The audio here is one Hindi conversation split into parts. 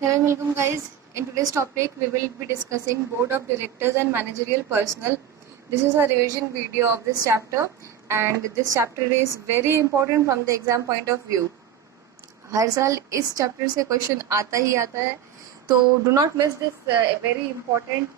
Hello and welcome guys. In today's topic we will be discussing board of directors and managerial personnel. This is a revision video of this chapter and this chapter is very important from the exam point of view. हर साल इस चैप्टर से क्वेश्चन आता ही आता है, तो do not miss this very important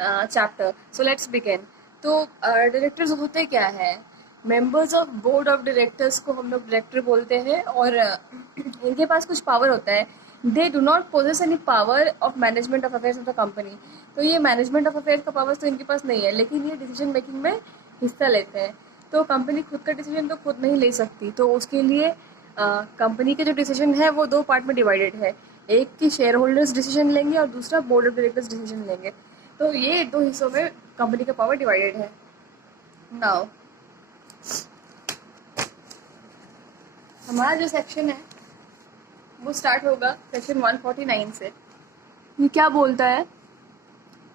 chapter. So let's begin. तो डायरेक्टर्स होते क्या है? Members of board of directors को हम लोग डायरेक्टर बोलते हैं और इनके पास कुछ पावर होता है. They do not possess any power of management of affairs of the company. तो ये मैनेजमेंट ऑफ अफेयर्स का पावर तो इनके पास नहीं है, लेकिन ये डिसीजन मेकिंग में हिस्सा लेते हैं. तो कंपनी खुद का डिसीजन तो खुद नहीं ले सकती, तो उसके लिए कंपनी के जो डिसीजन है वो दो पार्ट में डिवाइडेड है. एक की शेयर होल्डर्स डिसीजन लेंगे और दूसरा बोर्ड ऑफ डायरेक्टर्स डिसीजन लेंगे. तो ये दो हिस्सों में कंपनी का पावर डिवाइडेड है. नाउ हमारा जो सेक्शन है वो स्टार्ट होगा सेक्शन 149 से. ये क्या बोलता है?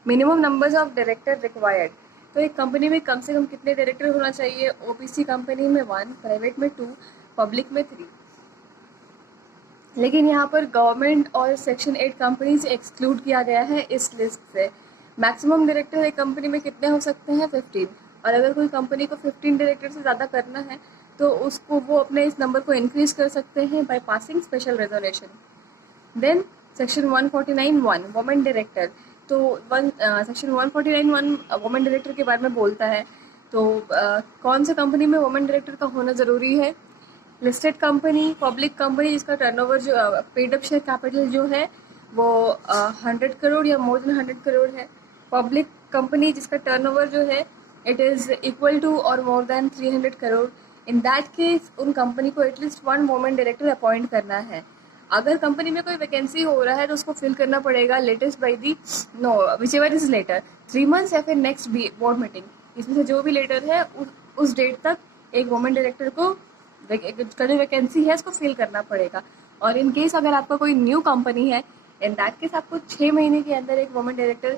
Minimum numbers of director required. तो एक कंपनी में कम से कम कितने डायरेक्टर होना चाहिए? ओबीसी कंपनी में 1, प्राइवेट में 2, पब्लिक में 3. लेकिन यहाँ पर गवर्नमेंट और सेक्शन 8 कंपनीज एक्सक्लूड किया गया है इस लिस्ट से. मैक्सिमम डायरेक्टर एक कंपनी में कितने हो सकते हैं? 15. और अगर कोई कंपनी को 15 डायरेक्टर से ज़्यादा करना है तो उसको वो अपने इस नंबर को इंक्रीज कर सकते हैं by passing special resolution. Then section 149(1) women director. तो सेक्शन 149(1) वुमेन डायरेक्टर के बारे में बोलता है. तो कौन से कंपनी में वुमेन डायरेक्टर का होना ज़रूरी है? लिस्टेड कंपनी, पब्लिक कंपनी जिसका टर्नओवर जो पेड अप शेयर कैपिटल जो है वो 100 करोड़ या मोर देन 100 करोड़ है. पब्लिक कंपनी जिसका टर्नओवर जो है इट इज़ इक्वल टू और more then 300 crore. In that case उन कंपनी को एटलीस्ट 1 वुमेन डायरेक्टर अपॉइंट करना है. अगर कंपनी में कोई वैकेंसी हो रहा है तो उसको फिल करना पड़ेगा latest by the whichever is later 3 months या फिर नेक्स्ट बोर्ड मीटिंग. इसमें से जो भी लेटर है उस डेट तक एक वुमेन डायरेक्टर को का जो वैकेंसी है उसको फिल करना पड़ेगा. और इन केस अगर आपका कोई न्यू कंपनी है इन दैट केस आपको 6 महीने के अंदर एक वुमेन डायरेक्टर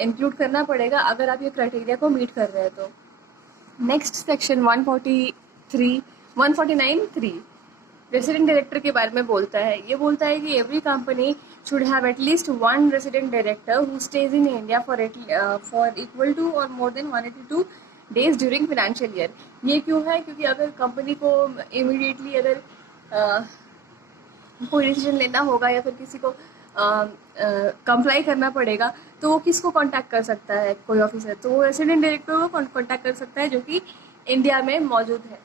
इंक्लूड करना पड़ेगा अगर आप ये क्राइटेरिया को मीट कर रहे हैं तो. नेक्स्ट सेक्शन 149(3) रेसिडेंट डायरेक्टर के बारे में बोलता है. ये बोलता है कि every company should have at least 1 resident director who stage in India for equal to और more than 182 days during financial year. ये क्यों है? क्योंकि अगर कंपनी को इमीडिएटली अगर कोई डिसीजन लेना होगा या फिर किसी को कंप्लाई करना पड़ेगा तो वो किसको कांटेक्ट कर सकता है? कोई ऑफिसर. तो वो रेसिडेंट डायरेक्टर को कांटेक्ट कर सकता है जो कि इंडिया में मौजूद है.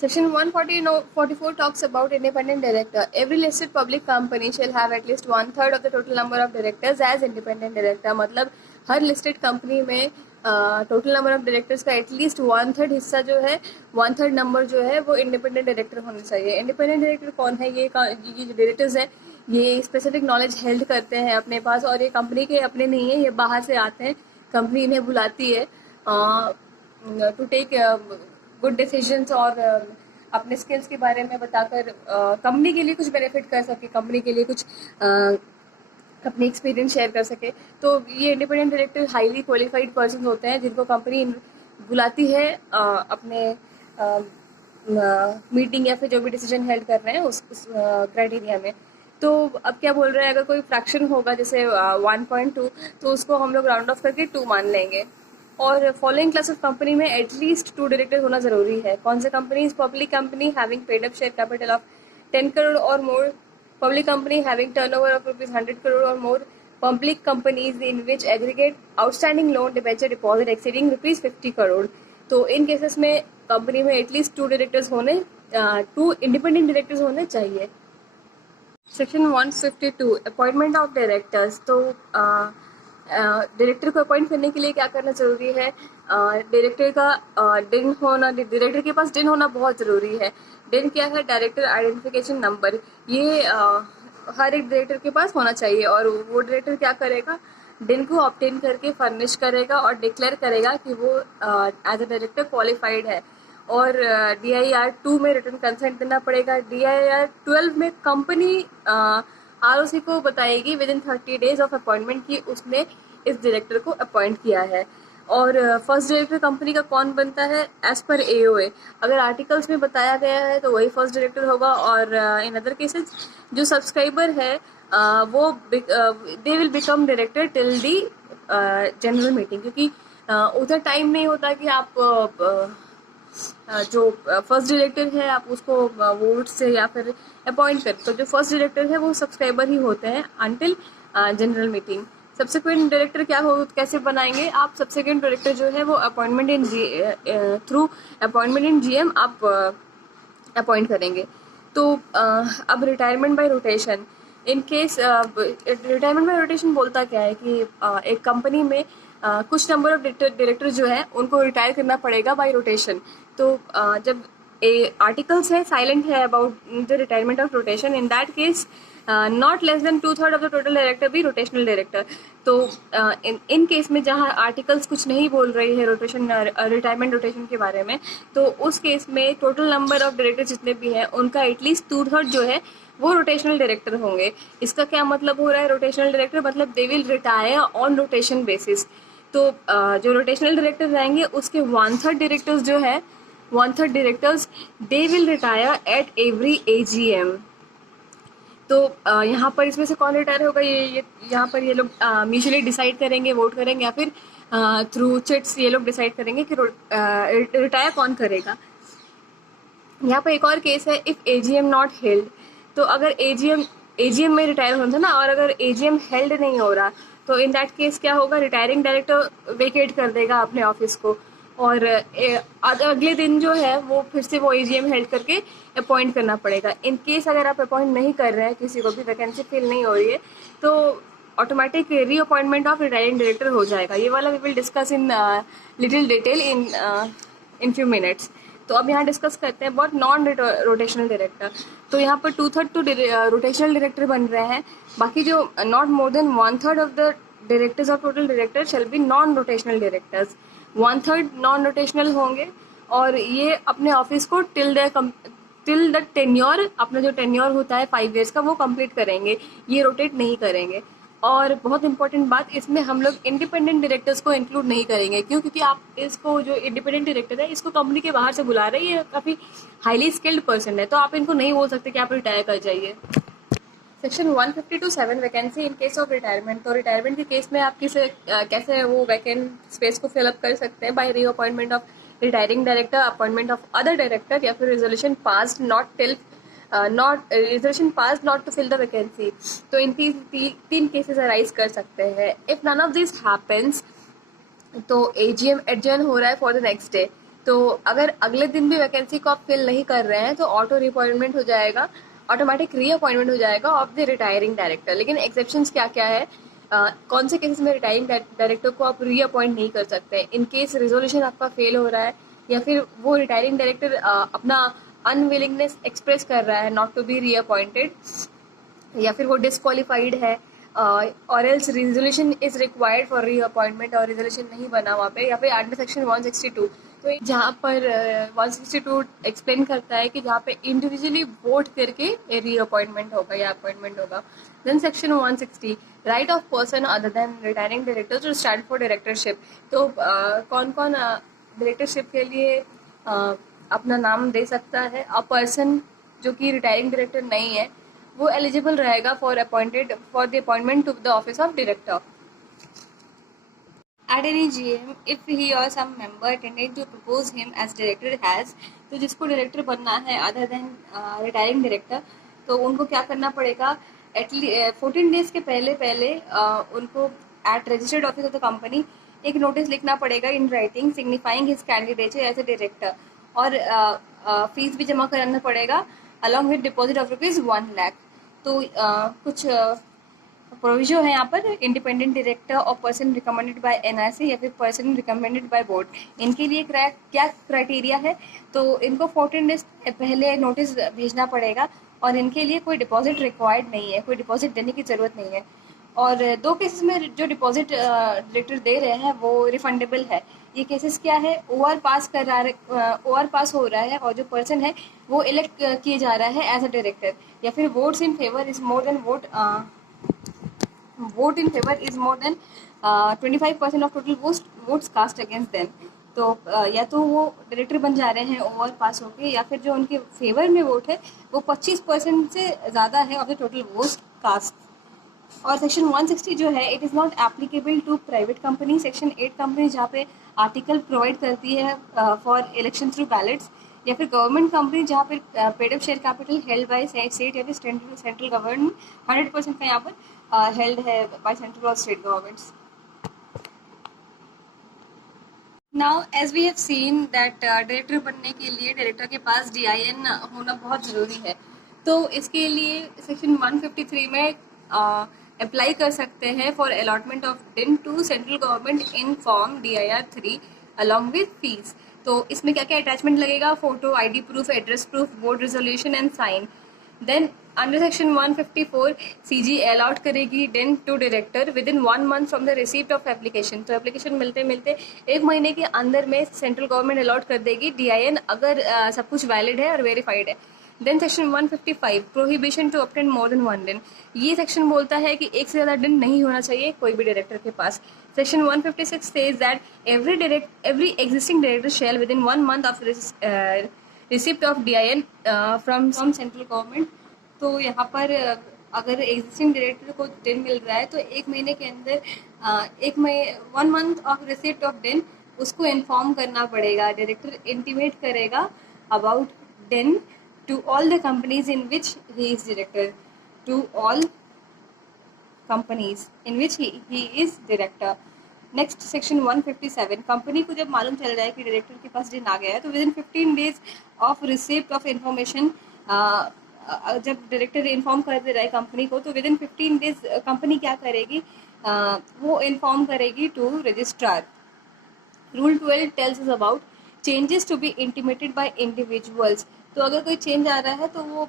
Section 144 talks about independent director. Every listed public company shall have at least 1/3 of the total number of directors as independent director. मतलब हर listed company में टोटल नंबर ऑफ डायरेक्टर्स का एटलीस्ट 1/3 हिस्सा जो है 1/3 नंबर जो है वो इंडिपेंडेंट डायरेक्टर होना चाहिए. इंडिपेंडेंट डायरेक्टर कौन है? ये जो डायरेक्टर्स हैं ये स्पेसिफिक नॉलेज हेल्ड करते हैं अपने पास और ये कंपनी के अपने नहीं है, ये बाहर से आते हैं. कंपनी इन्हें बुलाती है टू टेक गुड डिसीजंस और अपने स्किल्स के बारे में बताकर कंपनी के लिए कुछ बेनिफिट कर सके, कंपनी के लिए कुछ अपनी एक्सपीरियंस शेयर कर सके. तो ये independent director highly qualified person होते हैं जिनको कंपनी बुलाती है अपने मीटिंग या फिर जो भी डिसीजन हेल्ड कर रहे हैं उस क्राइटेरिया में. तो अब क्या बोल रहे हैं? अगर कोई फ्रैक्शन होगा जैसे 1.2 तो उसको हम लोग राउंड ऑफ करके 2 मान लेंगे. और फॉलोइंग क्लास ऑफ कंपनी में एटलीस्ट 2 डायरेक्टर होना जरूरी है. कौन से companies? Public company having paid up share capital of 10 crore और more, public company having turnover of ₹100 crore और more, public companies in which aggregate outstanding loan debenture deposit exceeding ₹50 crore. तो इन केसेस में कंपनी में एटलीस्ट 2 डायरेक्टर्स होने 2 इंडिपेंडेंट डायरेक्टर्स होने चाहिए. Section 152 appointment of directors. तो डायरेक्टर को अपॉइंट करने के लिए क्या करना ज़रूरी है? डायरेक्टर का डिन होना, डायरेक्टर के पास डिन होना बहुत ज़रूरी है. डिन क्या है? Director identification number. ये हर एक डायरेक्टर के पास होना चाहिए और वो डायरेक्टर क्या करेगा? डिन को ऑब्टेन करके फर्निश करेगा और डिक्लेयर करेगा कि वो एज अ डायरेक्टर क्वालिफाइड है. और DIR 2 में रिटर्न कंसेंट देना पड़ेगा. DIR 12 में कंपनी ROC को बताएगी with in 30 days of appointment कि उसने इस डायरेक्टर को अपॉइंट किया है. और फर्स्ट डायरेक्टर कंपनी का कौन बनता है? As per AOA। अगर आर्टिकल्स में बताया गया है तो वही फर्स्ट डायरेक्टर होगा, और इन अदर केसेस जो सब्सक्राइबर है वो they will become director till the general meeting, क्योंकि उधर टाइम नहीं होता कि आप जो फर्स्ट डायरेक्टर है आप उसको वोट से या फिर अपॉइंट कर, तो जो फर्स्ट डायरेक्टर है वो सब्सक्राइबर ही होते हैं until general meeting. Subsequent director क्या हो, कैसे बनाएंगे आप? सब्सिक्वेंट डायरेक्टर जो है वो appointment in through appointment in GM आप अपॉइंट करेंगे। तो अब retirement bye rotation, in case retirement bye rotation बोलता क्या है कि एक कंपनी में कुछ नंबर ऑफ डायरेक्टर जो है उनको रिटायर करना पड़ेगा बाय रोटेशन। तो जब आर्टिकल्स है साइलेंट है about the retirement of rotation, in that case not less then 2/3 of the total director भी रोटेशनल डायरेक्टर। तो इन केस में जहाँ आर्टिकल्स कुछ नहीं बोल रही है रोटेशन रिटायरमेंट रोटेशन के बारे में, तो उस केस में टोटल नंबर ऑफ डायरेक्टर जितने भी हैं उनका एटलीस्ट 2/3 जो है वो रोटेशनल डायरेक्टर होंगे। इसका क्या मतलब हो रहा है? रोटेशनल डायरेक्टर मतलब they will retire on rotation basis. तो जो रोटेशनल डायरेक्टर रहेंगे उसके 1/3 डायरेक्टर्स जो है 1/3 directors they will retire at every AGM। तो यहाँ पर इसमें से कौन रिटायर होगा, ये यहाँ पर ये लोग म्यूचुअली डिसाइड करेंगे, वोट करेंगे, या फिर थ्रू चिट्स ये लोग डिसाइड करेंगे कि रिटायर कौन करेगा। यहाँ पर एक और केस है, इफ़ AGM नॉट हेल्ड। तो अगर AGM में रिटायर होना था ना, और अगर AGM हेल्ड नहीं हो रहा तो इन दैट केस क्या होगा? रिटायरिंग डायरेक्टर वेकेट कर देगा अपने ऑफिस को, और अगले दिन जो है वो फिर से वो AGM हेल्ड करके अपॉइंट करना पड़ेगा। इन केस अगर आप अपॉइंट नहीं कर रहे हैं, किसी को भी वैकेंसी फिल नहीं हो रही है, तो automatic reappointment of retiring director हो जाएगा। ये वाला we will discuss in little detail in few minutes. तो अब यहाँ डिस्कस करते हैं अबाउट नॉन रोटेशनल डायरेक्टर। तो यहाँ पर 2/3 तो रोटेशनल डायरेक्टर बन रहे हैं, बाकी जो not more than 1/3 of the directors of total director shall be non rotational directors. 1/3 non rotational होंगे, और ये अपने ऑफिस को टिल द टेन्योर, अपना जो टेन्योर होता है 5 years का, वो कंप्लीट करेंगे, ये रोटेट नहीं करेंगे। और बहुत इंपॉर्टेंट बात, इसमें हम लोग इंडिपेंडेंट डायरेक्टर्स को इंक्लूड नहीं करेंगे। क्यों? क्योंकि आप इसको, जो इंडिपेंडेंट डायरेक्टर है, इसको कंपनी के बाहर से बुला रहे हैं, ये काफ़ी हाईली स्किल्ड पर्सन है, तो आप इनको नहीं बोल सकते कि आप रिटायर कर जाइए। Section 152(7) vacancy in case of retirement. तो रिटायरमेंट के केस में आप कैसे वो वैकेंट स्पेस को फिलअप कर सकते हैं? By reappointment of retiring director, appointment of other director, या फिर resolution passed not to fill the vacancy. तो इन तीन केसेस अराइज कर सकते हैं। If none of this happens, तो AGM एडजर्न हो रहा है फॉर द नेक्स्ट डे। तो अगर अगले दिन भी वैकेंसी को आप फिल नहीं कर रहे हैं तो ऑटो रीअपॉइंटमेंट हो जाएगा, ऑटोमेटिक रीअपॉइंटमेंट हो जाएगा ऑफ द रिटायरिंग डायरेक्टर। लेकिन एक्सेप्शंस क्या क्या है? कौन से केसेस में रिटायरिंग डायरेक्टर को आप रीअपॉइंट नहीं कर सकते? इन केस रिजोल्यूशन आपका फेल हो रहा है, या फिर वो रिटायरिंग डायरेक्टर अपना अनविलिंगनेस एक्सप्रेस कर रहा है नॉट टू बी रीअपॉइंटेड, या फिर वो डिसक्वालीफाइड है, और else resolution is required for reappointment, और रिजोल्यूशन नहीं बना वहाँ पे, या फिर अंडर सेक्शन 162। तो जहाँ पर 162 एक्सप्लेन करता है कि जहाँ पे इंडिविजुअली वोट करके रीअपॉइंटमेंट होगा या अपॉइंटमेंट होगा। Then section 160, right of person other than retiring director to stand for directorship. तो कौन कौन डायरेक्टरशिप के लिए अपना नाम दे सकता है? अ पर्सन जो कि रिटायरिंग डायरेक्टर नहीं है, वो एलिजिबल रहेगा for the appointment to the office of director at any GM if he or some member intended to propose him as director has। तो जिसको डायरेक्टर बनना है अदर देन रिटायरिंग डायरेक्टर, तो उनको क्या करना पड़ेगा? एटलीस्ट 14 days के पहले उनको at registered office of the company एक नोटिस लिखना पड़ेगा in writing signifying his candidature as a director, और फीस भी जमा कराना पड़ेगा along with deposit of ₹1 lakh. तो कुछ प्रोविजन है यहाँ पर, इंडिपेंडेंट डायरेक्टर और पर्सन रिकमेंडेड बाय NRC या फिर पर्सन रिकमेंडेड बाय बोर्ड, इनके लिए क्या क्राइटेरिया है? तो इनको 14 days पहले नोटिस भेजना पड़ेगा, और इनके लिए कोई डिपॉजिट रिक्वायर्ड नहीं है, कोई डिपॉजिट देने की ज़रूरत नहीं है। और 2 केसेस में जो डिपॉजिट डायरेक्टर दे रहे हैं वो रिफंडेबल है। ये केसेस क्या है? OR पास हो रहा है और जो पर्सन है वो इलेक्ट किए जा रहा है एज अ डायरेक्टर, या फिर vote in favour is more than 25% of total votes cast against them. तो या तो वो डायरेक्टर बन जा रहे हैं ओवर पास होके, या फिर जो उनके फेवर में वोट है वो 25% से ज़्यादा है of the total votes cast. और सेक्शन 160 जो है it is not applicable to private company. Section 8 company जहाँ पे आर्टिकल प्रोवाइड करती है फॉर इलेक्शन थ्रू बैलेट्स, या फिर गवर्नमेंट कंपनी जहाँ पर paid up share capital held by state या फिर सेंट्रल गवर्नमेंट 100% का यहाँ पर हेल्ड है बाय सेंट्रल और state governments. Now as we have seen that director बनने के लिए डायरेक्टर के पास DIN होना बहुत ज़रूरी है। तो इसके लिए सेक्शन 153 में अप्लाई कर सकते हैं for allotment of DIN to central government in form DIR-3 along with fees. तो इसमें क्या क्या अटैचमेंट लगेगा? Photo, ID proof, address proof, board resolution and sign. Then under section 154 CG allot करेगी DIN to director within 1 month from the receipt of application. तो एप्लीकेशन मिलते मिलते 1 महीने के अंदर में सेंट्रल गवर्नमेंट अलॉट कर देगी DIN, अगर सब कुछ वैलिड है और वेरीफाइड है। Then section 155 prohibition to obtain more than 1 DIN। ये सेक्शन बोलता है कि एक से ज़्यादा DIN नहीं होना चाहिए कोई भी डायरेक्टर के पास। Section 156 says that every existing director shall within 1 month of receipt of DIN from central government. तो यहाँ पर अगर एग्जिस्टिंग डायरेक्टर को DIN मिल रहा है तो 1 महीने के अंदर 1 month of receipt of DIN उसको इन्फॉर्म करना पड़ेगा। डायरेक्टर इंटीमेट करेगा about DIN to all the companies in which he is director, to all companies in which he is director. Next section 157 company को जब मालूम चल जाए कि डायरेक्टर के पास DIN आ गया है तो with in 15 days of receipt of information, जब डायरेक्टर इन्फॉर्म कर दे रहा है कंपनी को तो विद इन 15 डेज कंपनी क्या करेगी, वो इन्फॉर्म करेगी to registrar. Rule 12 tells us about changes to be intimated by individuals. तो अगर कोई चेंज आ रहा है तो वो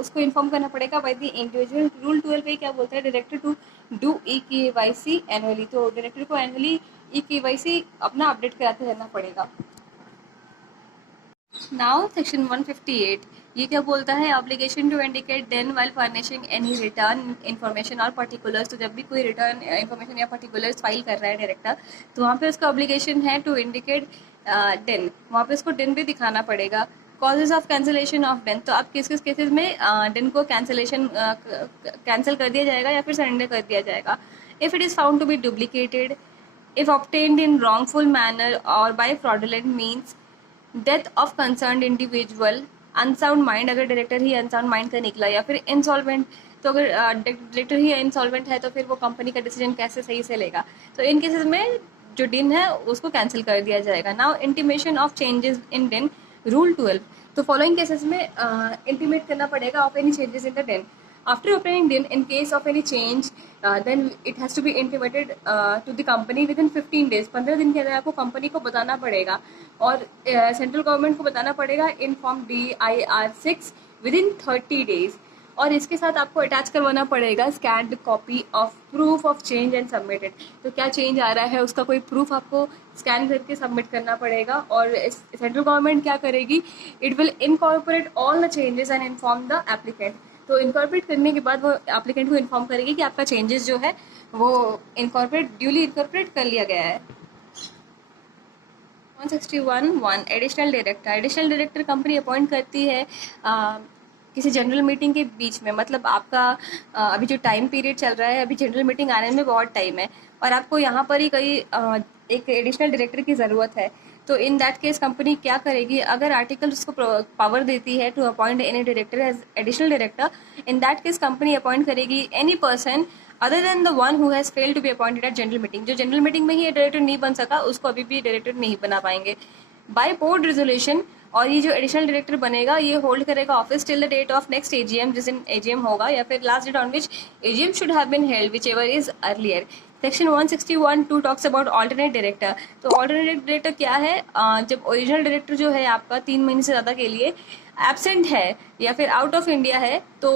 उसको इन्फॉर्म करना पड़ेगा बाय द इंडिविजुअल। रूल 12 पे क्या बोलता है? Director to do EKYC annually. तो डायरेक्टर को एनुअली EKYC अपना अपडेट कराते रहना पड़ेगा। नाउ सेक्शन 158 ये क्या बोलता है? Obligation to indicate DIN while furnishing any return information और पर्टिकुलर्स। तो जब भी कोई रिटर्न इन्फॉर्मेशन या पर्टिकुलर्स फाइल कर रहा है डायरेक्टर तो वहाँ पे उसका ऑब्लिगेशन है टू इंडिकेट DIN, वहाँ पे उसको DIN भी दिखाना पड़ेगा। Causes of cancellation of DIN, तो अब किस किस केसेस में DIN को कैंसिल कर दिया जाएगा या फिर सरेंडर कर दिया जाएगा? If it is found to be duplicated, if obtained in wrongful manner और by fraudulent means, death of concerned individual, unsound mind, अगर डायरेक्टर ही अनसाउंड माइंड का निकला, या फिर इंसॉल्वेंट। तो अगर डायरेक्टर ही इंसॉल्वेंट है तो फिर वो कंपनी का डिसीजन कैसे सही से लेगा? तो इन केसेस में जो DIN है उसको कैंसिल कर दिया जाएगा। Now intimation of changes in DIN, rule 12। तो फॉलोइंग केसेस में इंटीमेट करना पड़ेगा of any changes in the DIN। After obtaining DIN, in case of any change, then it has to be intimated to the company within 15 days। 15 दिन के अंदर आपको कंपनी को बताना पड़ेगा और सेंट्रल गवर्नमेंट को बताना पड़ेगा in form DIR-6 within 30 days. और इसके साथ आपको अटैच करवाना पड़ेगा scanned copy of proof of change and submitted. तो क्या चेंज आ रहा है उसका कोई प्रूफ आपको स्कैन करके सबमिट करना पड़ेगा। और सेंट्रल गवर्नमेंट क्या करेगी? It will incorporate all the changes and inform the applicant. तो इनकॉर्पोरेट करने के बाद वो एप्लीकेंट को इन्फॉर्म करेगी कि आपका चेंजेस जो है वो ड्यूली इनकॉर्पोरेट कर लिया गया है। 161(1) additional director. Additional director company appoint करती है किसी जनरल मीटिंग के बीच में। मतलब आपका अभी जो टाइम पीरियड चल रहा है, अभी जनरल मीटिंग आने में बहुत टाइम है और आपको यहाँ पर ही कहीं एक एडिशनल डायरेक्टर की ज़रूरत है। तो इन दैट केस कंपनी क्या करेगी? अगर आर्टिकल उसको पावर देती है to appoint any director as additional director, in that case company appoint करेगी any person other than the one who has failed to be appointed at general meeting. जो जनरल मीटिंग में ही डायरेक्टर नहीं बन सका उसको अभी भी डायरेक्टर नहीं बना पाएंगे। बाय बोर्ड रेजोल्यूशन, और ये जो एडिशनल डायरेक्टर बनेगा ये होल्ड करेगा office till the date of next AGM, जिस दिन AGM होगा, या फिर last date on which AGM should have been held, whichever is earlier. Section 161(2) talks about alternate director. तो ऑल्टरनेट डायरेक्टर क्या है? जब ओरिजिनल डायरेक्टर जो है आपका 3 महीने से ज़्यादा के लिए एब्सेंट है या फिर आउट ऑफ इंडिया है तो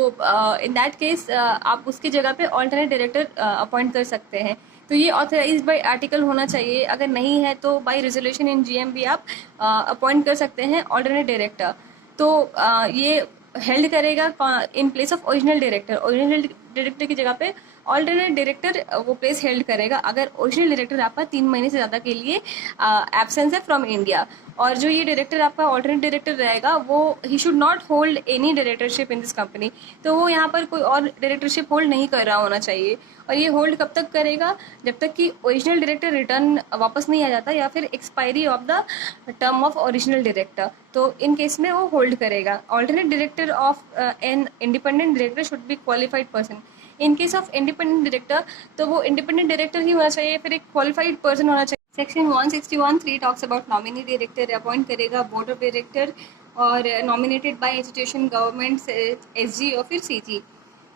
इन दैट केस आप उसकी जगह पे ऑल्टरनेट डायरेक्टर अपॉइंट कर सकते हैं। तो ये ऑथराइज बाय आर्टिकल होना चाहिए, अगर नहीं है तो बाय रेजोल्यूशन इन GM भी आप अपॉइंट कर सकते हैं ऑल्टरनेट डायरेक्टर। तो ये हेल्ड करेगा in place of original director. Original director की जगह पे ऑल्टरनेट डायरेक्टर वो प्लेस हेल्ड करेगा अगर ओरिजिनल डायरेक्टर आपका 3 महीने से ज़्यादा के लिए एब्सेंस है फ्रॉम इंडिया। और जो ये डायरेक्टर आपका ऑल्टरनेट डायरेक्टर रहेगा वो he should not hold any directorship in this company. तो वो यहाँ पर कोई और डायरेक्टरशिप होल्ड नहीं कर रहा होना चाहिए। और ये होल्ड कब तक करेगा, जब तक कि ओरिजिनल डायरेक्टर रिटर्न वापस नहीं आ जाता या फिर expiry of the term of original director. तो इन केस में वो होल्ड करेगा। Alternate director of an independent director should be qualified person. In case of independent director तो वो इंडिपेंडेंट डायरेक्टर ही होना चाहिए, फिर एक क्वालिफाइड पर्सन होना चाहिए। Section 161(3) talks about nominee director appoint करेगा बोर्ड ऑफ डायरेक्टर और nominated by institution, government, SG और फिर CG.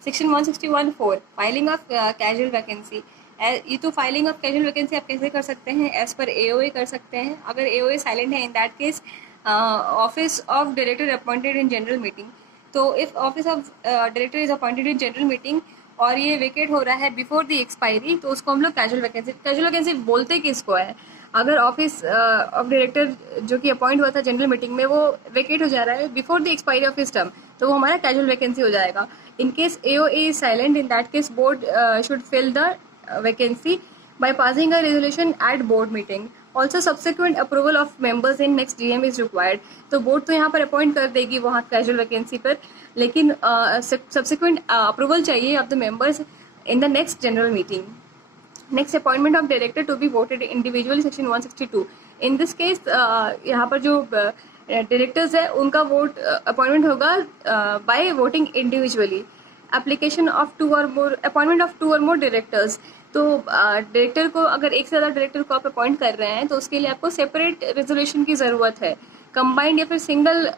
Section 161(4) filing of casual vacancy. ये तो फाइलिंग ऑफ कैजुअल वैकेंसी आप कैसे कर सकते हैं, एज पर एओए कर सकते हैं। अगर एओए साइलेंट है, in that case office of director appointed in general meeting. तो if office of director is appointed in general meeting और ये वेकेट हो रहा है बिफोर द एक्सपायरी, तो उसको हम लोग कैजुअल वैकेंसी बोलते किसको है। अगर ऑफिस ऑफ डायरेक्टर जो कि अपॉइंट हुआ था जनरल मीटिंग में वो वेकेट हो जा रहा है before the expiry of his term, तो वो हमारा कैजुअल वैकेंसी हो जाएगा। In case AOA is silent, in that case board should fill the vacancy by passing a resolution at board meeting. Also subsequent approval of members in next GM is required. तो बोर्ड तो यहाँ पर अपॉइंट कर देगी वहाँ कैजुअल वैकेंसी पर, लेकिन subsequent approval चाहिए of the members in the next general meeting. Next, appointment of director to be voted individually, section 162. In this case यहाँ पर जो डायरेक्टर्स है उनका वोट अपॉइंटमेंट होगा by voting individually. Application of 2 और मोर अपॉइंटमेंट ऑफ 2 और मोर डायरेक्टर्स। तो डायरेक्टर को अगर एक से ज़्यादा डायरेक्टर को आप अपॉइंट कर रहे हैं तो उसके लिए आपको सेपरेट रेजोल्यूशन की ज़रूरत है। कंबाइंड या फिर सिंगल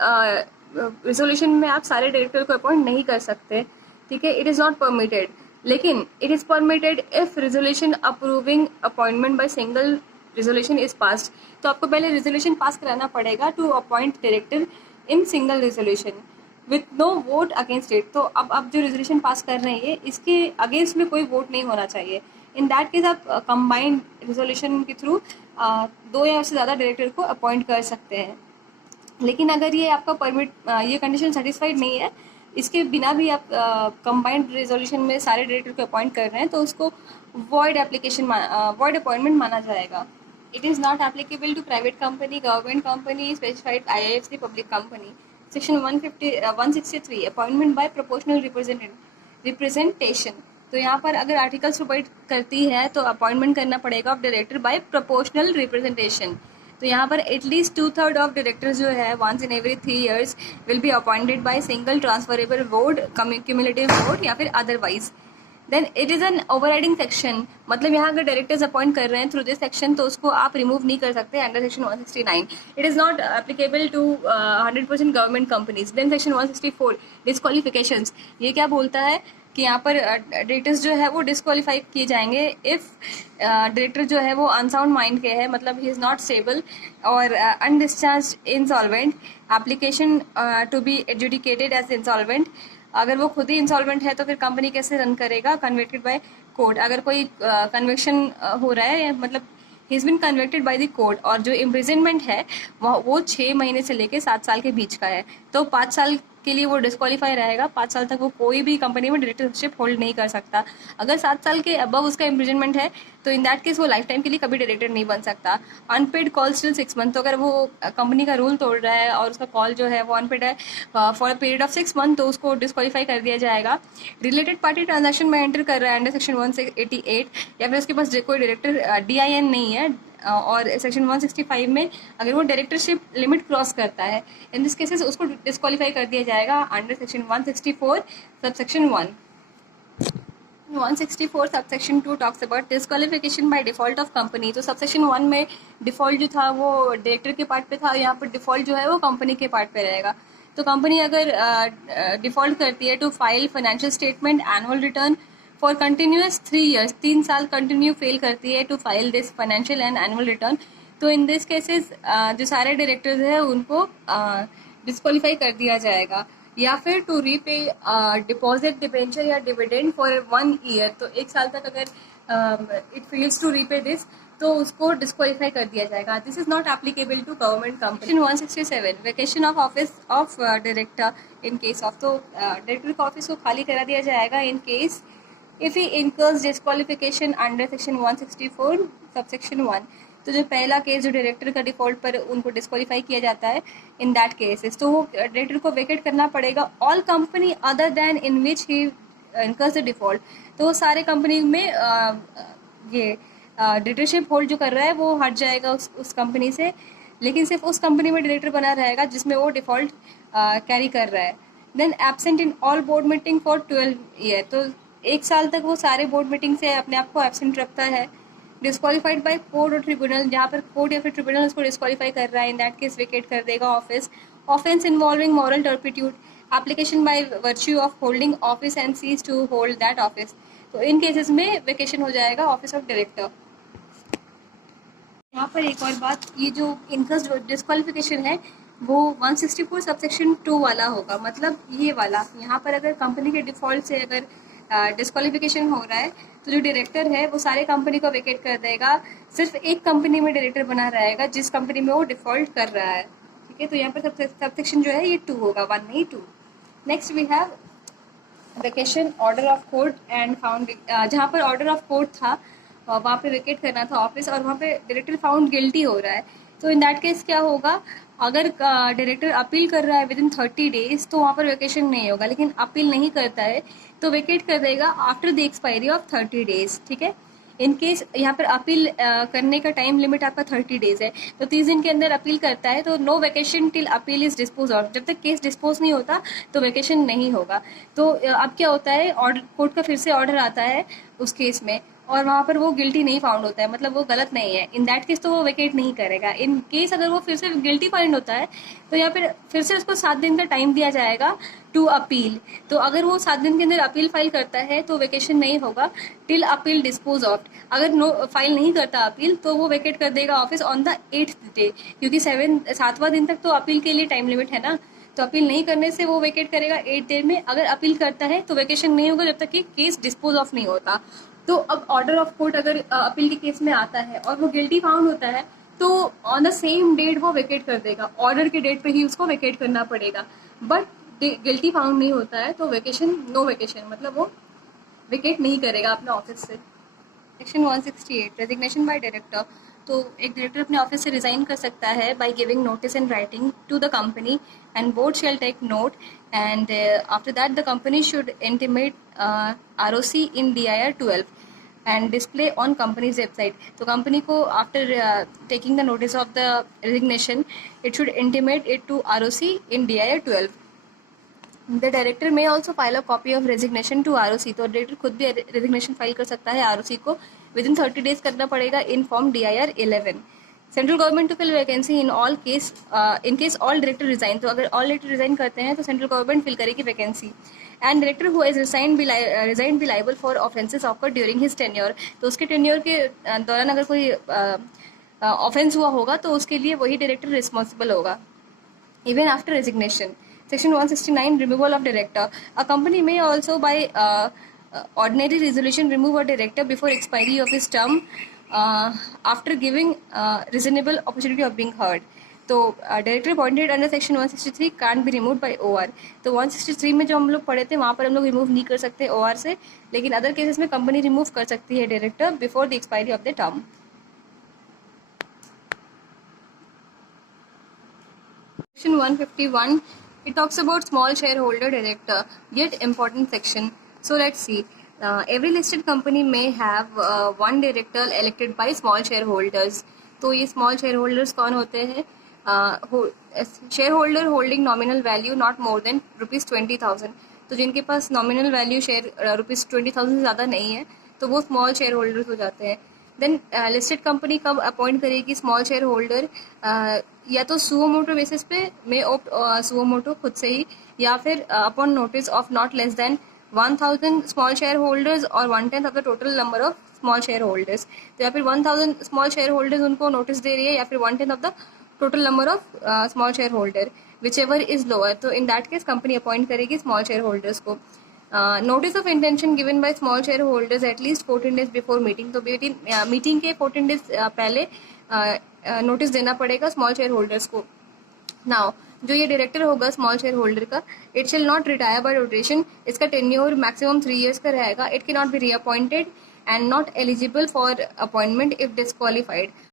रेजोल्यूशन में आप सारे डायरेक्टर को अपॉइंट नहीं कर सकते, ठीक है, इट इज़ नॉट परमिटेड। लेकिन it is permitted if resolution approving appointment by single resolution is passed. तो आपको पहले रेजोल्यूशन पास कराना पड़ेगा to appoint director in single resolution with no vote against it. तो अब आप जो रेजोल्यूशन पास कर रहे हैं इसके अगेंस्ट में कोई वोट नहीं होना चाहिए। इन दैट केस आप कंबाइंड रेजोल्यूशन के थ्रू 2 या उससे ज़्यादा डायरेक्टर को अपॉइंट कर सकते हैं। लेकिन अगर ये आपका परमिट ये कंडीशन सेटिस्फाइड नहीं है, इसके बिना भी आप कंबाइंड रेजोल्यूशन में सारे डायरेक्टर को अपॉइंट कर रहे हैं तो उसको वॉइड अपॉइंटमेंट माना जाएगा। It is not applicable to private company, government company, specified IIFC, public company. Section 163 appointment by proportional representation. तो यहाँ पर अगर आर्टिकल्स प्रोवाइड करती है तो अपॉइंटमेंट करना पड़ेगा of director by proportional representation. तो यहाँ पर एटलीस्ट 2/3 ऑफ डायरेक्टर्स जो है once in every 3 years will be appointed by single transferable vote, cumulative vote या फिर otherwise. Then it is an overriding section. मतलब यहाँ अगर डायरेक्टर्स अपॉइंट कर रहे हैं थ्रू दिस सेक्शन तो उसको आप रिमूव नहीं कर सकते under section 169। It is not applicable to 100% government companies. Then section 164 disqualifications. ये क्या बोलता है कि यहाँ पर डायरेक्टर्स जो है वो डिस्क्वालीफाई किए जाएंगे इफ़ डायरेक्टर जो है वो अनसाउंड माइंड के है, मतलब ही इज़ नॉट स्टेबल और undischarged insolvent, application to be adjudicated as insolvent. अगर वो खुद ही इंसॉल्वेंट है तो फिर कंपनी कैसे रन करेगा, कन्विक्टेड बाय कोर्ट। अगर कोई कन्विक्शन हो रहा है मतलब ही is been convicted by the court और जो इम्प्रिजनमेंट है वो 6 महीने से लेके 7 साल के बीच का है, तो 5 साल के लिए वो डिस्क्वालीफाई रहेगा। 5 साल तक वो कोई भी कंपनी में डायरेक्टरशिप होल्ड नहीं कर सकता। अगर 7 साल के अबव उसका इम्प्रिजनमेंट है तो इन दैट केस वो लाइफ टाइम के लिए कभी डायरेक्टर नहीं बन सकता। Unpaid call still 6 month. तो अगर वो कंपनी का रूल तोड़ रहा है और उसका कॉल जो है वो अनपेड है for a period of 6 month तो उसको डिस्क्वालीफाई कर दिया जाएगा। रिलेटेड पार्टी ट्रांजैक्शन में एंटर कर रहा है अंडर सेक्शन 188 या फिर उसके पास कोई डायरेक्टर DIN नहीं है और सेक्शन 165 में अगर वो डायरेक्टरशिप लिमिट क्रॉस करता है इन दिस केसेस उसको डिस्क्वालीफाई कर दिया जाएगा under section 164 subsection 1। 164 subsection 2 talks about disqualification by default of company. तो सबसेक्शन 1 में डिफॉल्ट जो था वो डायरेक्टर के पार्ट पे था, यहाँ पर डिफॉल्ट जो है वो कंपनी के पार्ट पे रहेगा। तो कंपनी अगर डिफॉल्ट करती है to file financial statement, annual return for continuous 3 years, 3 साल कंटिन्यू फेल करती है to file this financial and annual return, तो इन दिस केसेस जो सारे डायरेक्टर्स हैं उनको डिस्क्वालीफाई कर दिया जाएगा। या फिर टू रीपे डिपॉजिट, डिबेंचर या डिविडेंड फॉर 1 year। तो 1 साल तक अगर it fails to repay this तो उसको डिस्क्वालीफाई कर दिया जाएगा. This is not applicable to government company. 167 vacation of office of director in case of. तो डायरेक्टर का ऑफिस को खाली करा दिया जाएगा in case if he incurs disqualification under section 164 subsection 1. तो जो पहला केस जो डायरेक्टर का डिफॉल्ट पर उनको डिस्क्वालीफाई किया जाता है इन दैट केसेस, तो वो डायरेक्टर को वेकेट करना पड़ेगा all company other then in which he incurs the default. तो वो सारे कंपनी में ये डायरेक्टरशिप होल्ड जो कर रहा है वो हट जाएगा उस कंपनी से, लेकिन सिर्फ उस कंपनी में डायरेक्टर बना रहेगा जिसमें वो डिफॉल्ट कैरी कर रहा है. Then absent in all board meeting for 12 year. तो 1 साल तक वो सारे बोर्ड मीटिंग से अपने आप को एब्सेंट रखता है. डिस्क्वालीफाइड बाय कोर्ट और ट्रिब्यूनल, जहाँ पर कोर्ट या फिर ट्रिब्यूनल उसको डिस्क्वालीफाई कर रहा है, इन दैट केस वेकेट कर देगा office. Offence involving moral turpitude, application by virtue of holding office and cease to hold that office. तो इन केसेस में वेकेशन हो जाएगा ऑफिस ऑफ डायरेक्टर. यहाँ पर एक और बात, ये जो इनकम डिस्क्वालिफिकेशन है वो 164 सबसेक्शन 2 वाला होगा. मतलब ये वाला, यहाँ पर अगर कंपनी के डिफॉल्ट से अगर डिस्क्वालिफिकेशन हो रहा है तो जो डायरेक्टर है वो सारे कंपनी को वेकेट कर देगा. सिर्फ एक कंपनी में डायरेक्टर बना रहेगा जिस कंपनी में वो डिफॉल्ट कर रहा है. ठीक है, तो यहाँ पर सबसेक्शन जो है ये 2 होगा, 1 नहीं 2. Next we have vacation order of court and found. जहाँ पर ऑर्डर ऑफ कोर्ट था वहाँ पे वेकेट करना था ऑफिस, और वहाँ पे डायरेक्टर फाउंड गिल्टी हो रहा है. तो इन दैट केस क्या होगा, अगर डायरेक्टर अपील कर रहा है विद इन 30 डेज तो वहाँ पर वेकेशन नहीं होगा, लेकिन अपील नहीं करता है तो वेकेट कर देगा after the expiry of 30 days. ठीक है, इन केस यहाँ पर अपील करने का टाइम लिमिट आपका 30 डेज है, तो 30 दिन के अंदर अपील करता है तो no vacation till appeal is dispose of. जब तक केस डिस्पोज नहीं होता तो वेकेशन नहीं होगा. तो अब क्या होता है, ऑर्डर कोर्ट का फिर से ऑर्डर आता है उस केस में और वहाँ पर वो गिल्टी नहीं फाउंड होता है, मतलब वो गलत नहीं है, इन दैट केस तो वो वेकेट नहीं करेगा. इन केस अगर वो फिर से गिल्टी फाइंड होता है तो यहाँ पर फिर से उसको 7 दिन का टाइम दिया जाएगा टू अपील. तो अगर वो 7 दिन के अंदर अपील फाइल करता है तो वेकेशन नहीं होगा टिल अपील डिस्पोज ऑफ. अगर नो फाइल नहीं करता अपील तो वो वेकेट कर देगा office on the 8th day, क्योंकि 7वां दिन तक तो अपील के लिए टाइम लिमिट है ना. तो अपील नहीं करने से वो वेकेट करेगा 8 डे में. अगर अपील करता है तो वेकेशन नहीं होगा जब तक कि केस डिस्पोज ऑफ नहीं होता. तो अब ऑर्डर ऑफ कोर्ट अगर अपील के केस में आता है और वो गिल्टी फाउंड होता है तो ऑन द सेम डेट वो वेकेट कर देगा. ऑर्डर के डेट पे ही उसको वेकेट करना पड़ेगा. बट गिल्टी फाउंड नहीं होता है तो वेकेशन नो वेकेशन, मतलब वो वेकेट नहीं करेगा अपने ऑफिस से. Section 168 resignation by director. तो एक डायरेक्टर अपने ऑफिस से रिजाइन कर सकता है by giving notice in writing to the company and board shall take note and after that the company should intimate ROC in DIR 12 and display on company's website. तो कंपनी को after taking the notice of the resignation, it should intimate it to ROC in DIR 12. The director may also file a copy of resignation to ROC. तो डायरेक्टर खुद भी resignation फाइल कर सकता है ROC को. Within 30 days करना पड़ेगा in form DIR 11. Central government to fill vacancy in all case in case all director resign. तो अगर ऑल डायरेक्टर रिजाइन करते हैं तो सेंट्रल गवर्नमेंट फिल करेगी vacancy. And director who has resign be liable for offences offer during his tenure. तो उसके टेन्योर के दौरान अगर कोई ऑफेंस हुआ होगा तो उसके लिए वही डायरेक्टर रिस्पॉन्सिबल होगा even after resignation. Section 169 removal of director. A company में also by ordinary resolution remove a director before expiry of his term after giving reasonable opportunity of being heard. तो director appointed under section 163 can't be remove by OR. तो 163 में जो हम लोग पढ़े थे वहाँ पर हम लोग रिमूव नहीं कर सकते OR से, लेकिन अदर केसेस में कंपनी रिमूव कर सकती है director before the expiry of the term. Section 151 it talks about small shareholder director, yet important section. So let's see. Every listed company may have one director elected by small shareholders. तो ये small shareholders कौन होते हैं? Shareholder holding nominal value not more than ₹20,000. तो जिनके पास nominal value शेयर ₹20,000 से ज़्यादा नहीं है तो वो small shareholders हो जाते हैं. देन लिस्टेड कंपनी कब अपॉइंट करेगी स्मॉल शेयर होल्डर? या तो सुओ मोटो बेसिस पे मे ऑप्ट सुओ मोटो खुद से ही, या फिर upon notice of not less than 1000 small shareholders और 1/10 of the total number of small shareholders. तो या फिर 1000 स्मॉल शेयर होल्डर्स उनको नोटिस दे रही है या फिर 1/10 of the total number of small shareholder, whichever is lower. तो in that case company appoint करेगी स्मॉल शेयर होल्डर्स को. Notice of intention given by small share holders at least 14 days before meeting. तो मीटिंग के 14 डेज पहले नोटिस देना पड़ेगा स्मॉल शेयर होल्डर्स को। नाउ जो ये डायरेक्टर होगा स्मॉल शेयर होल्डर का, इट शिल नॉट रिटायर बाय रोटेशन। इसका टेन्योर मैक्सिमम 3 years का रहेगा। It can not be reappointed and not eligible for appointment if disqualified.